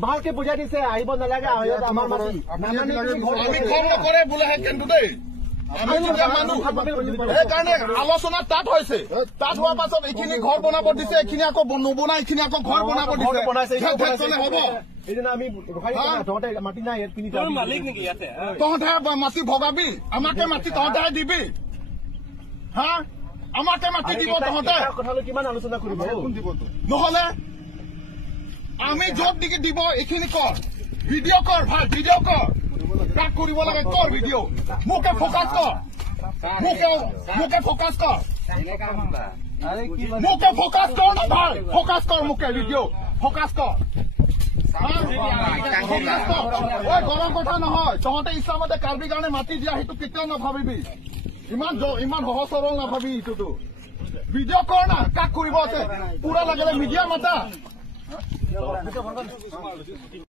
ভালকে বুজাই দিছে আহিব নালাগে আমাৰ মাটি নকৰে বোলেহে কিন্তু দেই সেইকাৰণে আলোচনা তাত হৈছে তাত হোৱাৰ পাছত এইখিনি ঘৰ বনাব দিছে এইখিনি আকৌ নবনাই এইখিনি আকৌ ঘৰ বনাব দিছে হ'ব মাটি নাই তহঁতে মাটি ভগাবি আমাকে মাটি তহঁতে দিবি হা আমাকে মাটি দিব তহঁতে কথালৈ কিমান আলোচনা কৰিব নহলে আমি য'ত নেকি দিব এইখিনি কৰ ভিডিঅ' কৰ ভাল ভিডিঅ' কৰ কাক কৰিব লাগে কৰ ভিডিঅ' মোকে ফ'কাছ কৰ মোকে ফ'কাছ কৰ মোকে ফ'কাছ কৰ না ভাল ফ'কাছ কৰ মোকে ভিডিঅ' ফ'কাছ কৰ গৰম কথা নহয় তহঁতে ইচ্ছামতে কাৰ্বি কাৰণে মাতি দিয়া সেইটো কেতিয়াও নাভাবিবি ইমান সহজ সৰল নাভাবি এইটোতো ভিডিঅ' কৰ না কাক কৰিব আছে পুৰা লাগিলে মিডিয়া মাতা